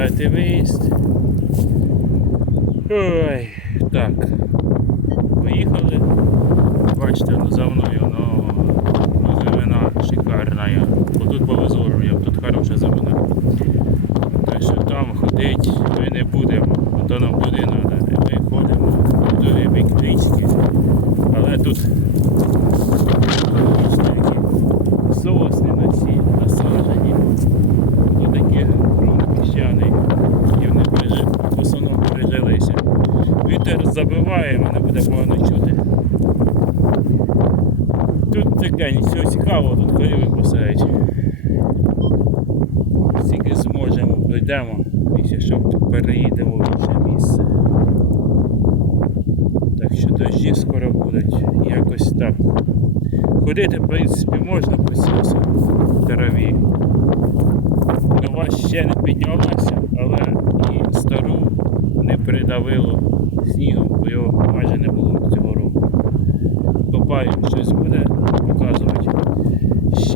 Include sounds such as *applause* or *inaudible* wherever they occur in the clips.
Четвертий виїзд. Ой, так. Поїхали. Бачите, за мною ну, ну, зелена шикарна. Отут повезу, я тут хороша зелена. Так що там ходить ми не будемо. То нам туди треба. Ми ходимо в другий бік річки. Але тут бачите, які сосни на ці насаджені. Тут такі ґрунт піщаний. І вони прижи, в основному прижилися. Вітер забиває, мене буде погано чути. Тут таке нічого корів посадять. Скільки зможемо, пройдемо, і ще переїдемо в інше місце. Так що дощі скоро будуть, якось так. Ходити, в принципі, можна по цій траві. Нова ще не піднялася, але і стару не придавило снігом, бо його майже не було цього року. Копаємо, щось буде показувати.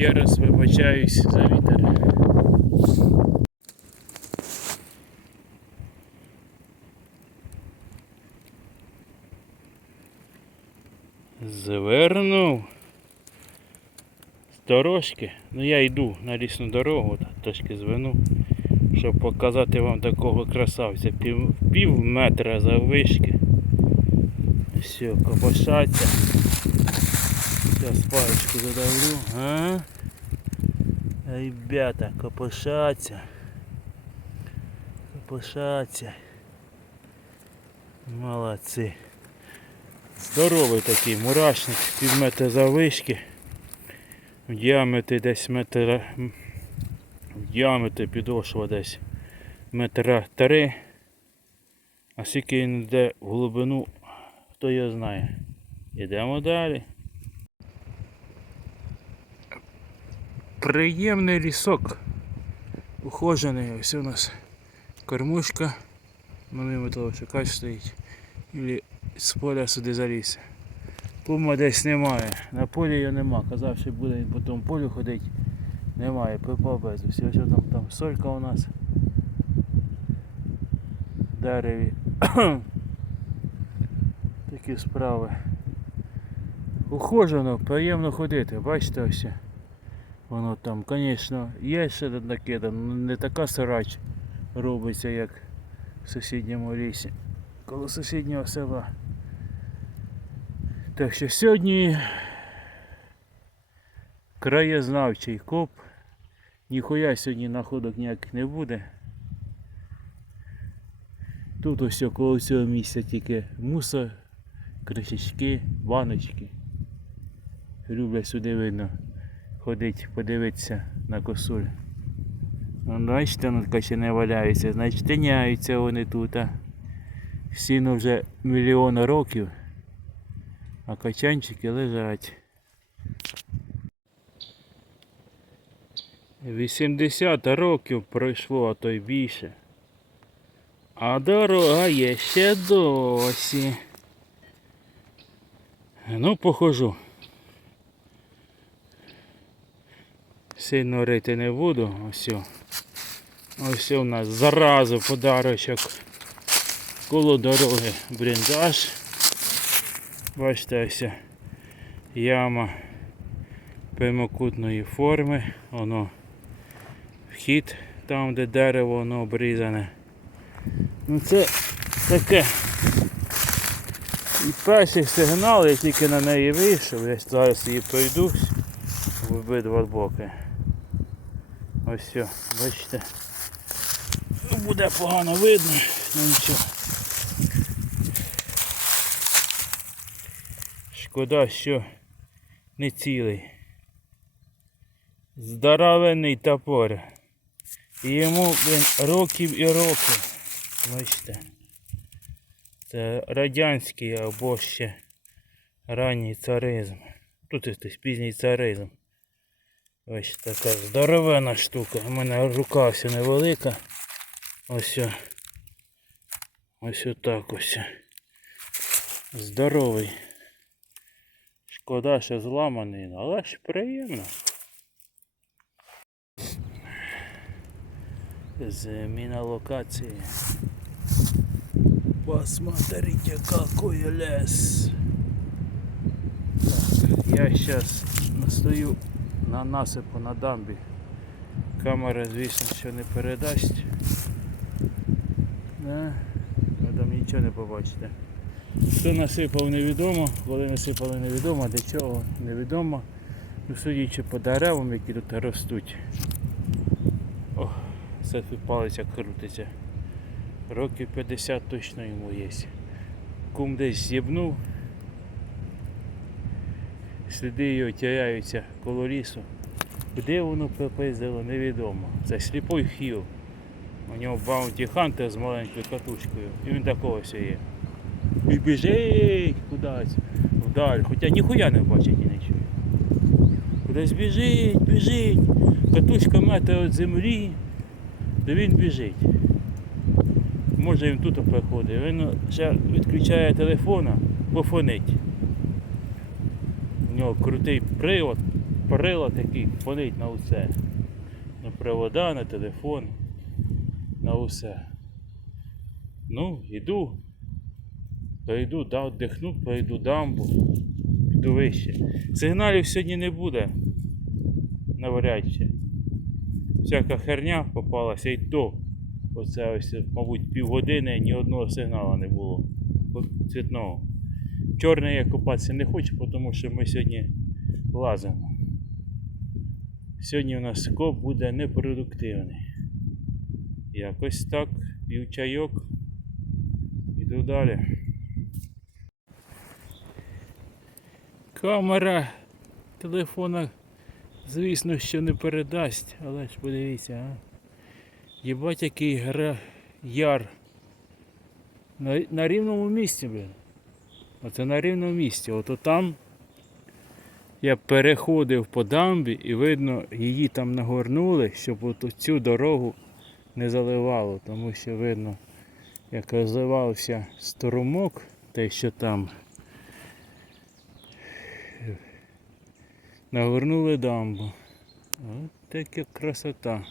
Ще раз вибачаюсь за вітер. Звернув з дорожки. Ну я йду на лісну дорогу, трошки звину, щоб показати вам такого красавця. Пів, пів метра заввишки. Все, копошаться. Сейчас палочку задавлю. А? Ребята, копошаться. Копошаться. Молодці. Здоровий такий мурашник, пів метра заввишки. В діаметрі десь метра. В діаметрі підошва десь метра три. А скільки він йде в глибину, хто його знає. Йдемо далі. Приємний лісок. Ухожений. Ось у нас кормушка. Мимо того шукач стоїть. Ілі з поля сюди заліз. Кума десь немає. На полі його нема. Казав, що буде він по тому полю ходити. Немає, пропав без усі. Ось там, там солька у нас. Дереві. *coughs* Такі справи. Ухожено, приємно ходити, бачите ось. Воно там, звісно, є ще накидано, але не така сарач робиться, як в сусідньому лісі. Коло сусіднього села. Так що сьогодні краєзнавчий коп. Ніхуя сьогодні находок ніяких не буде. Тут ось около цього місця тільки мусор, кришечки, баночки. Люблять сюди видно ходить, подивитися на косуль. Ну, бачите, ну така ще не валяється, значить тиняються вони тут. А. Сіно вже мільйон років, а качанчики лежать. 80 років пройшло, а то й більше. А дорога є ще досі. Ну, похожу. Сильно рити не буду. Ось. Ось у нас заразу подарочок. Коло дороги бліндаж. Бачите, ось яма прямокутної форми. Воно вхід там, де дерево воно обрізане. Ну це таке. І перший сигнал, я тільки на неї вийшов, я зараз її пройдусь в обидва боки. Ось все, бачите. Ну, Буде погано видно, ну нічого. Шкода, що не цілий. Здоровенний топор. І йому, блін, років і років. Бачите. Це радянський або ще ранній царизм. Тут якийсь пізній царизм. Ось така здоровена штука. У мене рука вся невелика. Ось. Ось отак ось. Здоровий. Шкода, що зламаний, але ж приємно. Зміна локації. Посмотрите, какой лес. Так, я сейчас настою на насипу на дамбі. Камера, звісно, що не передасть. Да. Ви там нічого не побачите. Хто насипав невідомо, коли насипали невідомо, для чого невідомо. Ну, судячи по деревам, які тут ростуть. О, селфі палець крутиться. Років 50 точно йому є. Кум десь з'єбнув. Сліди його тіряються коло лісу. Де воно припиздило, невідомо. Це сліпой хіл. У нього баунті хантер з маленькою катушкою. І він такого все є. І біжить кудись вдаль. Хоча ніхуя не бачить і не чує. Кудись біжить, біжить. Катушка метр від землі, то він біжить. Може він тут приходить. Він ще відключає телефона, бо фонить. У нього крутий привод, прилад такий, фонить на усе. На провода, на телефон, на усе. Ну, йду. Пройду, да, вдихну, пройду дамбу, піду вище. Сигналів сьогодні не буде. Навряд чи. Всяка херня попалася і то. Оце ось, мабуть, півгодини ні одного сигналу не було. Цвітного. Чорний я купатися не хочу, тому що ми сьогодні лазимо. Сьогодні у нас коп буде непродуктивний. Якось так, п'ю чайок, іду далі. Камера телефона, звісно, що не передасть, але ж подивіться, а. Єбать який гра яр. На, на рівному місці, блін. Оце на рівному місці. Ото там я переходив по дамбі і видно, її там нагорнули, щоб цю дорогу не заливало, тому що видно, як розливався струмок, те, що там. Нагорнули дамбу. От така красота.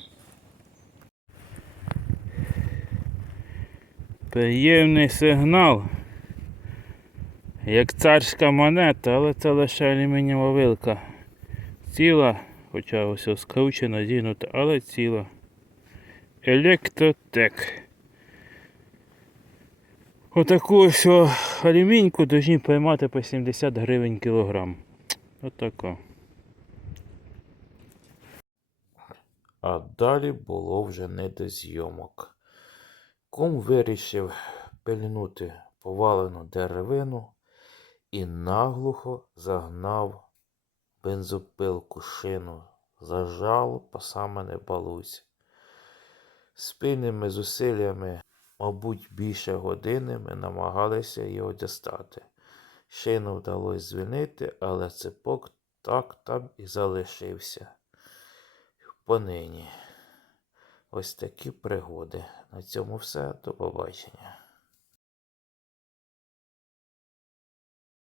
Приємний сигнал. Як царська монета, але це лише алюмінієва вилка. Ціла, хоча ось скручена, зігнута, але ціла. Електротек. Отаку ось алюміньку повинні приймати по 70 гривень кілограм. Отако. А далі було вже не до зйомок. Кум вирішив пильнути повалену деревину і наглухо загнав бензопилку шину, зажав по саме не балусь. Спільними зусиллями, мабуть, більше години ми намагалися його дістати. Шину вдалося звільнити, але цепок так там і залишився понині. Ось такі пригоди. На цьому все. До побачення.